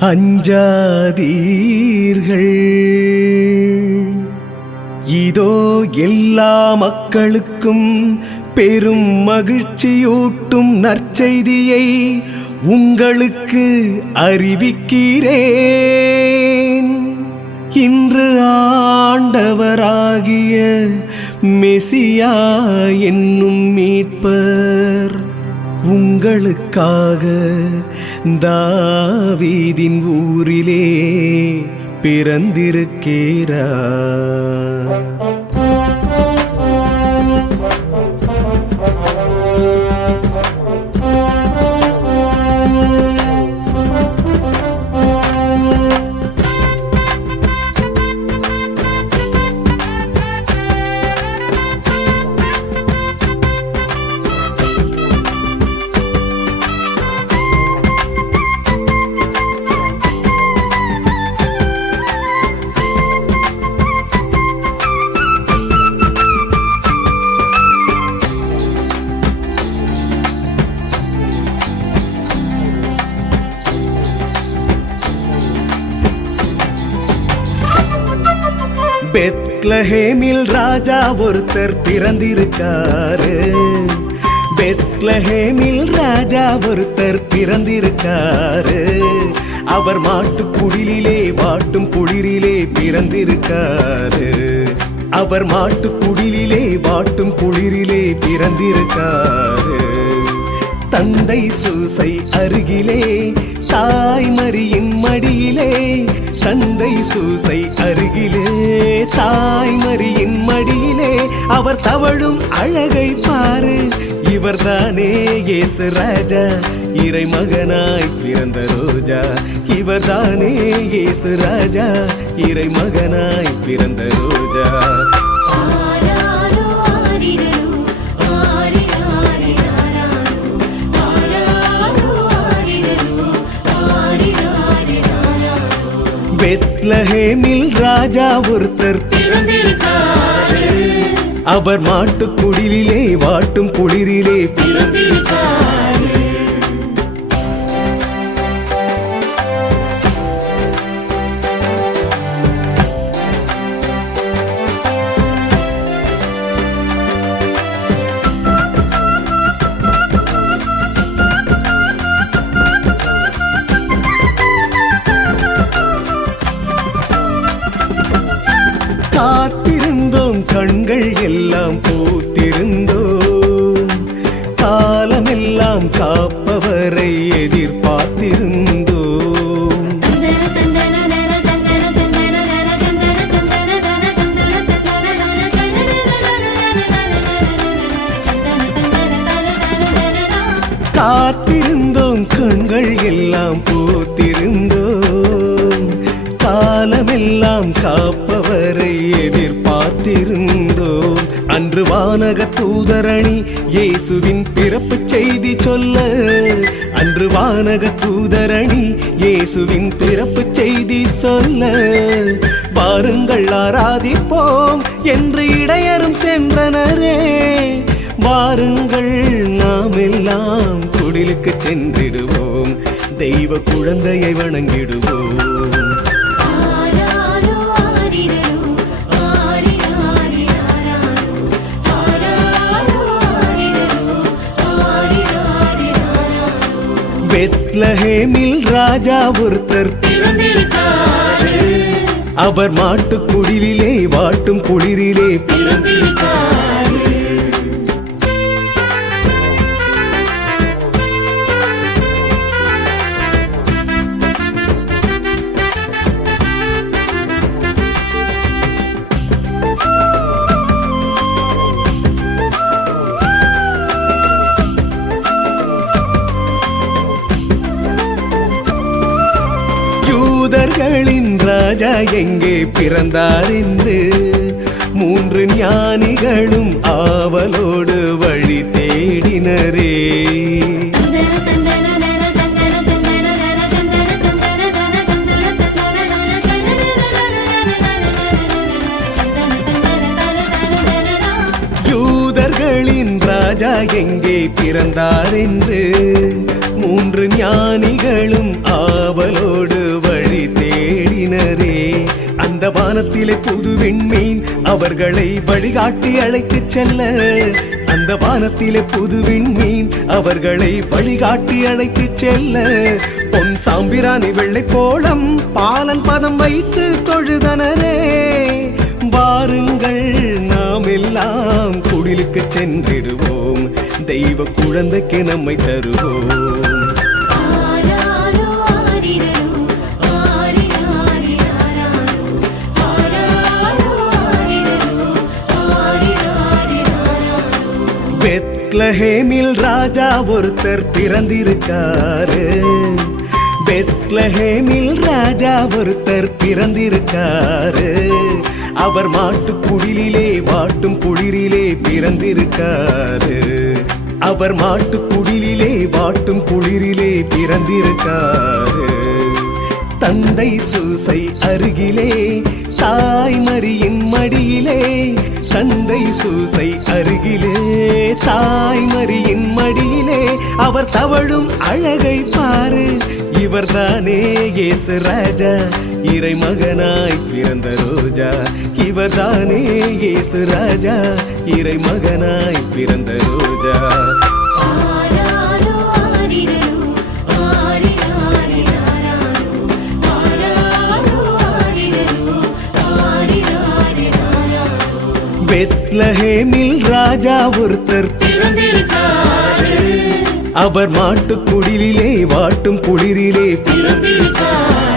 அஞ்சாதீர்கள். இதோ எல்லா மக்களுக்கும் பெரும் மகிழ்ச்சியூட்டும் நற்செய்தியை உங்களுக்கு அறிவிக்கிறேன். இன்று ஆண்டவராகிய மெசியா என்னும் மீட்பர். உங்களுக்காக தாவீதின் ஊரிலே பிறந்திருக்கிறார் பெத்லஹேமில் ராஜா ஒருத்தர் பிறந்திருக்காரு. பெத்லஹேமில் ராஜா ஒருத்தர் பிறந்திருக்காரு. அவர் மாட்டு குடிலே வாட்டும் குளிரிலே பிறந்திருக்காரு. அவர் மாட்டு குடிலே வாட்டும் குளிரிலே பிறந்திருக்காரு. தந்தை சூசை அருகிலே தாய் மரியின் மடியிலே. தந்தை சூசை அருகிலே தாய் மரியின் மடியிலே. அவர் தவழும் அழகை பாரு இவர்தானே இயேசு ராஜா. இறை மகனாய் பிறந்த ரோஜா இவர்தானே இயேசு ராஜா. இறை மகனாய் பிறந்த ரோஜா. பெத்லஹேமில் ராஜா ஒருத்தர். அவர் மாட்டுக் குடிலிலே வாட்டும் குளிரிலே. பிறந்திருக்காரு. எல்லாம் காப்பவரை எதிர்பார்த்திருந்தோ காத்திருந்தோம் கண்கள் எல்லாம் பூத்திருந்தோம். காலமெல்லாம் காப்பவரை எதிர்பார்த்திருந்தோம். அன்று வானக தூதரணி இயேசுவின் பிறப்பு செய்தி சொல்ல. அன்று வானக தூதரணி இயேசுவின் பிறப்பு செய்தி சொல்ல. வாருங்கள் ஆராதிப்போம் என்று இடையரும் சென்றனரே. வாருங்கள் நாம் எல்லாம் குடிலுக்கு சென்றிடுவோம். தெய்வ குழந்தையை வணங்கிடுவோம். பெத்லஹேமில் ராஜா ஒருத்தர். அவர் மாட்டுக் குடிலிலே வாட்டும் குளிரிலே. பிறந்திருக்காரு. யூதர்களின் ராஜா எங்கே பிறந்தார் என்று மூன்று ஞானிகளும் ஆவலோடு வழி தேடினரே. யூதர்களின் ராஜா எங்கே பிறந்தார் என்று மூன்று ஞானிகளும் ஆவலோடு வானத்திலே புது விண்மீன் அவர்களை வழிகாட்டி அழைத்துச் செல்ல. அந்த வானத்திலே புது விண்மீன் அவர்களை வழிகாட்டி அழைத்துச் செல்ல. பொன் சாம்பிராணி வெள்ளை போலம் பாலன் பதம் வைத்து தொழுதனரே. வாருங்கள் நாம் எல்லாம் குடிலுக்கு சென்றிடுவோம். தெய்வ குழந்தைக்கு நம்மை தருவோம். பெத்லஹேமில் ராஜா ஒருத்தர் பிறந்திருக்காரு. பெத்லஹேமில் ராஜா ஒருத்தர் பிறந்திருக்காரு. அவர் மாட்டு குடிலே வாட்டும் குளிரிலே பிறந்திருக்காரு. அவர் மாட்டு குடிலே வாட்டும் குளிரிலே பிறந்திருக்காரு. தந்தை சூசை அருகிலே தாய்மரியின் மடியிலே. தந்தை சூசை அருகிலே தாய்மரியின் மடியிலே. அவர் தவழும் அழகை பாரு இவர்தானே இயேசு ராஜா. இறை மகனாய் பிறந்த ரோஜா இவர்தானே இயேசு ராஜா. இறை மகனாய் பிறந்த ரோஜா. பெத்லஹேமில் ராஜா ஒருத்தர். அவர் மாட்டு குடிலிலே வாட்டும் குளிரிலே. பிறந்திருக்காரு.